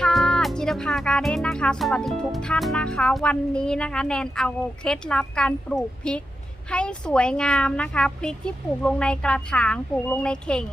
ค่ะจิรภาการเด้นนะคะ สวัสดีทุกท่านนะคะ วันนี้นะคะแนนเอาเคล็ดลับการปลูกพริก ให้สวยงามนะคะพริกที่ปลูกลงในกระถางปลูกลงในเข่ง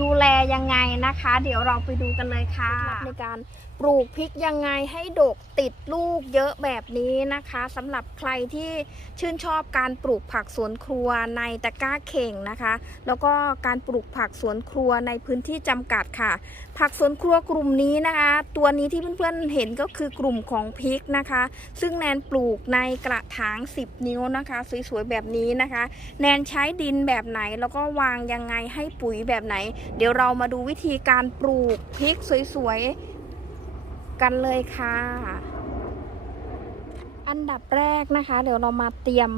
ดูแลยังไงนะคะ เดี๋ยวเราไปดูกันเลยค่ะในการ ปลูกพริกยังไงให้ดกติดลูกเยอะแบบนี้นะคะสำหรับใครที่ชื่นชอบการปลูกผักสวนครัวในตะกร้าเข่งนะคะ แล้วก็การปลูกผักสวนครัวในพื้นที่จำกัดค่ะ ผักสวนครัวกลุ่มนี้นะคะ ตัวนี้ที่เพื่อนๆเห็นก็คือกลุ่มของพริกนะคะ ซึ่งแนนปลูกในกระถาง 10 นิ้วนะคะ สวยๆแบบนี้นะคะ แนนใช้ดินแบบไหนแล้วก็วางยังไงให้ปุ๋ยแบบไหน เดี๋ยวเรามาดูวิธีการปลูกพริกสวยๆ กันเลยค่ะ อันดับแรกนะคะ เดี๋ยวเรามาเตรียม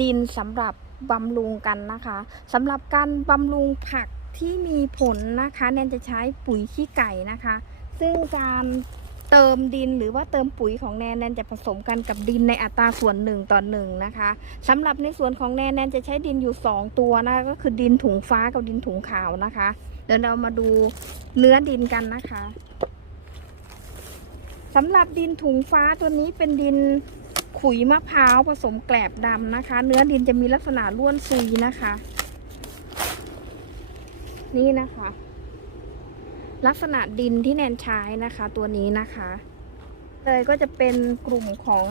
ดินสำหรับบำรุงกันนะคะสำหรับการบำรุงผักที่มีผลนะคะแนนจะใช้ปุ๋ยขี้ไก่นะคะ ซึ่งการเติมดินหรือว่าเติมปุ๋ยของแนนแนนจะผสมกันกับดินในอัตราส่วนหนึ่งต่อหนึ่งนะคะสำหรับในส่วนของแนนแนนจะใช้ดินอยู่ 2 ตัวนะคะก็คือดินถุงฟ้ากับดินถุงขาวนะคะ เดี๋ยวเรามาดูเนื้อดินกันนะคะ สำหรับดินถุงฟ้าตัวนี้เป็นดินขุยมะพร้าวผสมแกลบดำนะคะ เนื้อดินจะมีลักษณะร่วนซุยนะคะ นี่นะคะ ลักษณะดินที่แนนใช้นะคะ ตัวนี้นะคะ เลยก็จะเป็นกลุ่มของ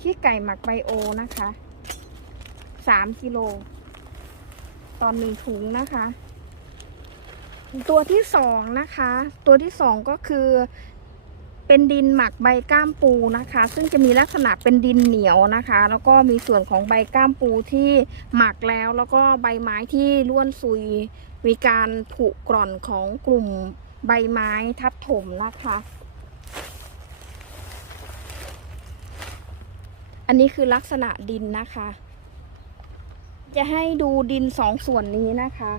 ขี้ไก่หมักไบโอนะคะสามกิโลตอนหนึ่งถุงนะคะ ตัวที่สองนะคะ ตัวที่สองก็คือ เป็นดินหมักใบก้ามปูนะคะ ซึ่งจะมีลักษณะเป็นดินเหนียวนะคะ แล้วก็มีส่วนของใบก้ามปูที่หมักแล้ว แล้วก็ใบไม้ที่ร่วนซุย มีการผุกร่อนของกลุ่มใบไม้ทับถมนะคะ อันนี้คือลักษณะดินนะคะ จะให้ดูดินสองส่วนนี้นะคะ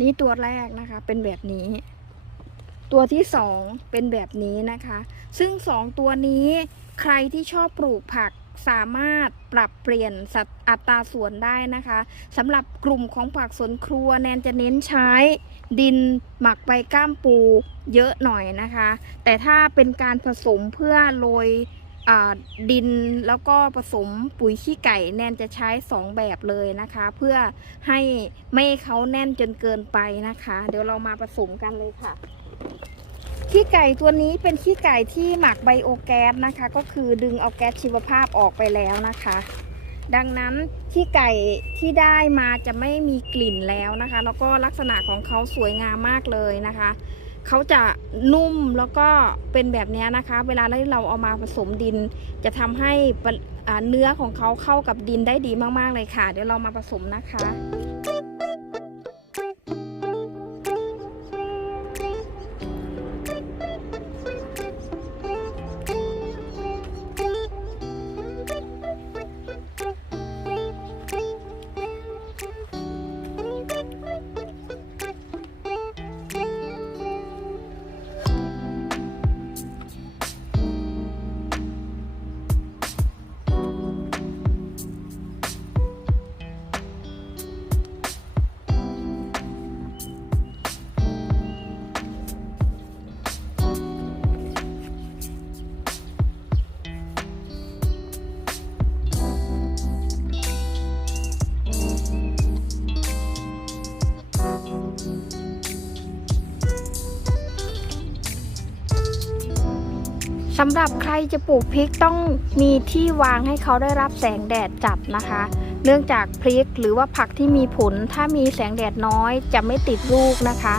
นี่ตัวแรกนะคะเป็นแบบนี้ ตัวที่สองเป็นแบบนี้นะคะ ซึ่งสองตัวนี้ใครที่ชอบปลูกผักสามารถปรับเปลี่ยนสัดอัตราส่วนได้นะคะสำหรับกลุ่มของผักสวนครัวแนนจะเน้นใช้ดินหมักใบก้ามปูเยอะหน่อยนะคะ แต่ถ้าเป็นการผสมเพื่อโรยดินแล้วก็ผสมปุ๋ยขี้ไก่แนนจะใช้สองแบบเลยนะคะ เพื่อให้ไม่เขาแน่นจนเกินไปนะคะ เดี๋ยวเรามาผสมกันเลยค่ะ ขี้ไก่ตัวนี้เป็นขี้ไก่ที่หมักไบโอแก๊สนะคะ ก็คือดึงเอาแก๊สชีวภาพออกไปแล้วนะคะ ดังนั้นขี้ไก่ที่ได้มาจะไม่มีกลิ่นแล้วนะคะ แล้วก็ลักษณะของเขาสวยงามมากเลยนะคะเขาจะนุ่มแล้วก็เป็นแบบนี้นะคะ เวลาที่เราเอามาผสมดิน จะทำให้เนื้อของเขาเข้ากับดินได้ดีมากๆเลยค่ะ เดี๋ยวเรามาผสมนะคะ สำหรับใครจะปลูกพริกต้องมีที่วางให้เขาได้รับแสงแดดจัดนะคะ เนื่องจากพริกหรือว่าผักที่มีผล ถ้ามีแสงแดดน้อยจะไม่ติดลูกนะคะ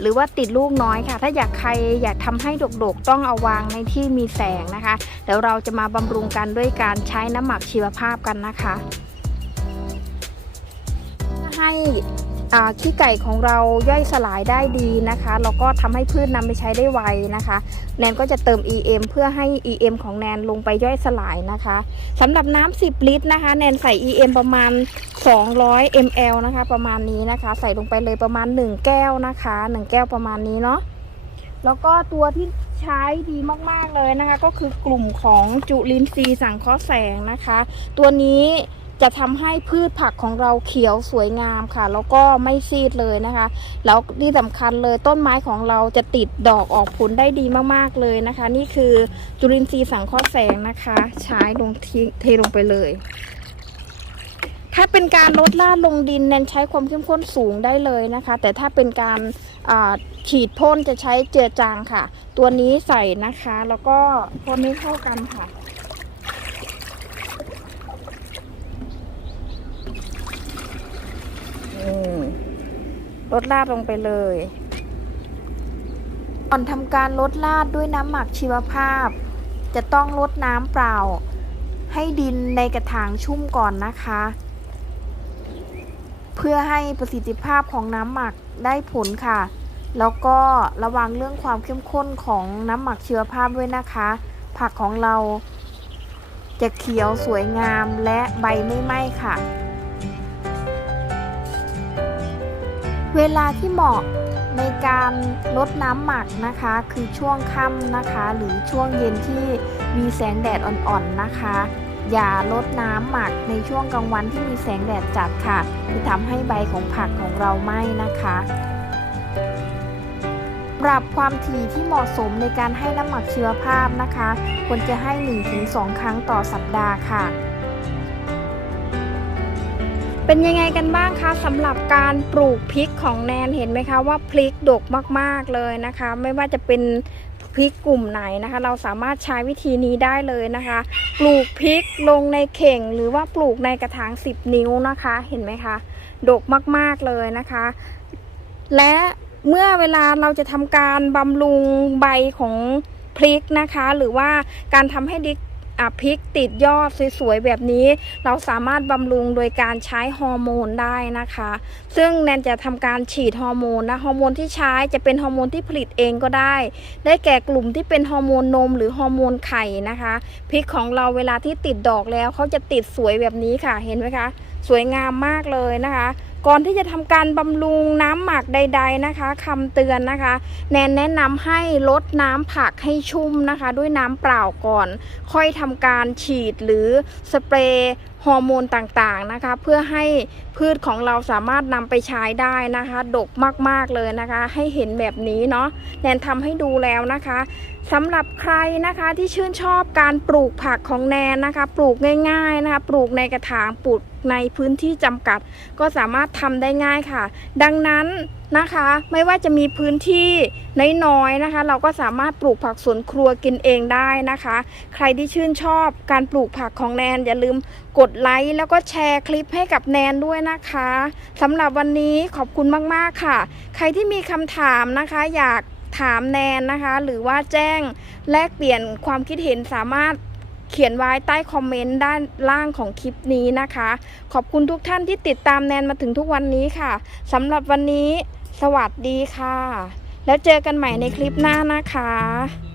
หรือว่าติดลูกน้อยค่ะ ถ้าอยากใครอยากทำให้ดกๆ ต้องเอาวางในที่มีแสงนะคะเดี๋ยวเราจะมาบำรุงกันด้วยการใช้น้ำหมักชีวภาพกันนะคะ ให้ ขี้ไก่ของเราย่อยสลายได้ดีนะคะแล้วก็ทำให้พืชนำไปใช้ได้ไวนะคะ แนนก็จะเติม EM เพื่อให้ EM ของแนนลงไปย่อยสลายนะคะสำหรับน้ำ10 ลิตรนะคะ แนนใส่ EM ประมาณ 200 ml นะคะ ประมาณนี้นะคะ ใส่ลงไปเลยประมาณ 1 แก้วนะคะ 1 แก้วประมาณนี้เนาะแล้วก็ตัวที่ใช้ดีมาก ๆ เลยนะคะ ก็คือกลุ่มของจุลินทรีย์สังเคราะห์แสงนะคะ ตัวนี้ จะทำให้พืชผักของเราเขียวสวยงามค่ะ แล้วก็ไม่ซีดเลยนะคะ แล้วที่สำคัญเลยต้นไม้ของเราจะติดดอกออกผลได้ดีมากๆเลยนะคะ นี่คือจุลินทรีย์สังเคราะห์แสงนะคะ ใช้ลงทเทลงไปเลย ถ้าเป็นการลดลาดลงดินเน้นใช้ความเข้มข้นสูงได้เลยนะคะ แต่ถ้าเป็นการฉีดพ่นจะใช้เจือจางค่ะ ตัวนี้ใส่นะคะแล้วก็พ่นให้เข้ากันค่ะ อืม ลดลาดลงไปเลย ก่อนทำการลดลาดด้วยน้ำหมักชีวภาพ จะต้องลดน้ำเปล่า ให้ดินในกระถางชุ่มก่อนนะคะ เพื่อให้ประสิทธิภาพของน้ำหมักได้ผลค่ะ แล้วก็ระวังเรื่องความเข้มข้นของน้ำหมักชีวภาพด้วยนะคะ ผักของเราจะเขียวสวยงามและใบไม่ไหม้ค่ะ เวลาที่เหมาะในการลดน้ำหมักนะคะ คือช่วงค่ำนะคะ หรือช่วงเย็นที่มีแสงแดดอ่อนๆนะคะ อย่าลดน้ำหมักในช่วงกลางวันที่มีแสงแดดจัดค่ะจะทำให้ใบของผักของเราไหม้นะคะปรับความถี่ที่เหมาะสมในการให้น้ำหมักเชีวภาพนะคะ ควรจะให้ 1-2 ครั้งต่อสัปดาห์ค่ะ เป็นยังไงกันบ้างคะสำหรับการปลูกพริกของแนนเห็นไหมคะว่าพริกดกมากๆเลยนะคะ ไม่ว่าจะเป็นพริกกลุ่มไหนนะคะ เราสามารถใช้วิธีนี้ได้เลยนะคะ ปลูกพริกลงในเข่งหรือว่าปลูกในกระถาง 10 นิ้วนะคะ เห็นไหมคะดกมากๆเลยนะคะ และเมื่อเวลาเราจะทำการบำรุงใบของพริกนะคะ หรือว่าการทำให้ดิก พริกติดยอดสวยๆแบบนี้ เราสามารถบำรุงโดยการใช้ฮอร์โมนได้นะคะ ซึ่งแนนจะทำการฉีดฮอร์โมนนะฮอร์โมนที่ใช้จะเป็นฮอร์โมนที่ผลิตเองก็ได้ ได้แก่กลุ่มที่เป็นฮอร์โมนนมหรือฮอร์โมนไข่นะคะพริกของเราเวลาที่ติดดอกแล้วเขาจะติดสวยแบบนี้ค่ะเห็นไหมคะ สวยงามมากเลยนะคะ ก่อนที่จะทำการบำรุงน้ำหมักใด ๆนะคะคำเตือนนะคะ แนนแนะนำให้ลดน้ำผักให้ชุ่มนะคะ ด้วยน้ำเปล่าก่อน ค่อยทำการฉีดหรือสเปรย์ฮอร์โมนต่างๆนะคะ เพื่อให้พืชของเราสามารถนำไปใช้ได้นะคะ ดกมากๆเลยนะคะ ให้เห็นแบบนี้เนาะแนนทำให้ดูแล้วนะคะสำหรับใครนะคะที่ชื่นชอบการปลูกผักของแนนนะคะ ปลูกง่าย ๆนะคะ ปลูกในกระถางปลูก ในพื้นที่จำกัด ก็สามารถทำได้ง่ายค่ะ ดังนั้นนะคะไม่ว่าจะมีพื้นที่น้อยๆนะคะ เราก็สามารถปลูกผักสวนครัวกินเองได้นะคะ ใครที่ชื่นชอบการปลูกผักของแนนอย่าลืมกดไลค์แล้วก็แชร์คลิปให้กับแนนด้วยนะคะสำหรับวันนี้ขอบคุณมากๆค่ะ ใครที่มีคำถามนะคะ อยากถามแนนนะคะ หรือว่าแจ้งแลกเปลี่ยนความคิดเห็นสามารถ เขียนไว้ใต้คอมเมนต์ด้านล่างของคลิปนี้นะคะ ขอบคุณทุกท่านที่ติดตามแนนมาถึงทุกวันนี้ค่ะสำหรับวันนี้ สวัสดีค่ะ แล้วเจอกันใหม่ในคลิปหน้านะคะ